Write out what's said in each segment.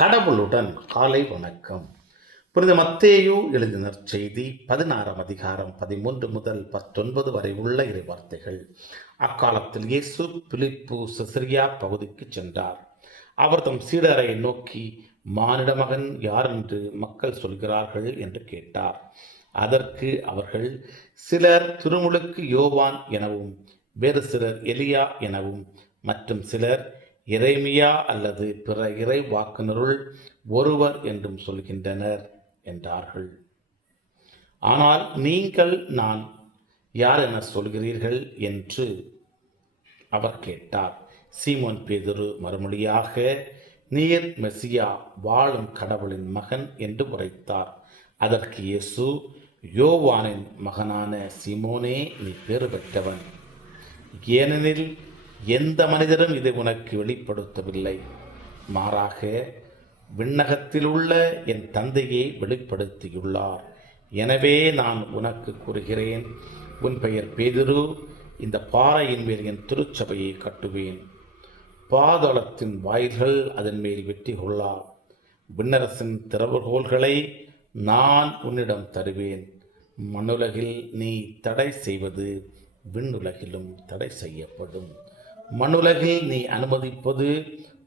கடவுளுடன் காலை வணக்கம். புனித மத்தேயு எழுதினர் செய்தி 16 அதிகாரம் 13 முதல் 19 வரை உள்ள இறைவார்த்தைகள். அக்காலத்தில் இயேசு பிலிப்பு செசரியா பகுதிக்கு சென்றார். அவர் தம் சீடரை நோக்கி, மானிட மகன் யார் என்று மக்கள் சொல்கிறார்கள் என்று கேட்டார். அதற்கு அவர்கள், சிலர் திருமுழுக்கு யோவான் எனவும், வேறு சிலர் எலியா எனவும், மற்றும் சிலர் எரேமியா அல்லது பிற இறை வாக்கினருள் ஒருவர் என்றும் சொல்கின்றனர் என்றார்கள். ஆனால் நீங்கள் நான் யார் என சொல்கிறீர்கள் என்று அவர் கேட்டார். சீமோன் பேதுரு மறுமொழியாக, நீர் மெசியா, வாழும் கடவுளின் மகன் என்று உரைத்தார். அதற்கு இயேசு, யோவானின் மகனான சீமோனே, நீ பேறு பெற்றவன். ஏனெனில் எந்த மனிதரும் இதை உனக்கு வெளிப்படுத்தவில்லை, மாறாக விண்ணகத்தில் உள்ள என் தந்தையை வெளிப்படுத்தியுள்ளார். எனவே நான் உனக்கு கூறுகிறேன், உன் பெயர் பேதுரு. இந்த பாறையின் மேல் என் திருச்சபையை கட்டுவேன். பாதாளத்தின் வாயில்கள் அதன் மேல் வெற்றி கொள்ளா. விண்ணரசின் திறவுகோல்களை நான் உன்னிடம் தருவேன். மண்ணுலகில் நீ தடை செய்வது விண்ணுலகிலும் தடை செய்யப்படும். மண்ணுலகில் நீ அனுமதிப்பது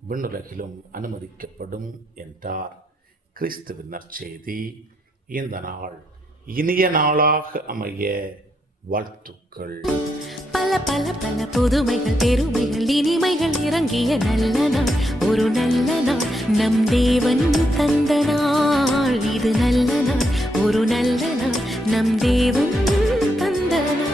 விண்ணுலகிலும் அனுமதிக்கப்படும் என்றார். கிறிஸ்துவின் நற்செய்தி. இந்த நாள் இனிய நாளாக அமைய வாழ்த்துக்கள். பல பல பல புதுமைகள், பெருமைகள், இனிமைகள் இறங்கிய நல்ல நாள், ஒரு நல்ல நாள், நம் தேவன் தந்த நாள். இது நல்ல நாள், ஒரு நல்ல நாள், நம் தேவன் தந்த நாள்.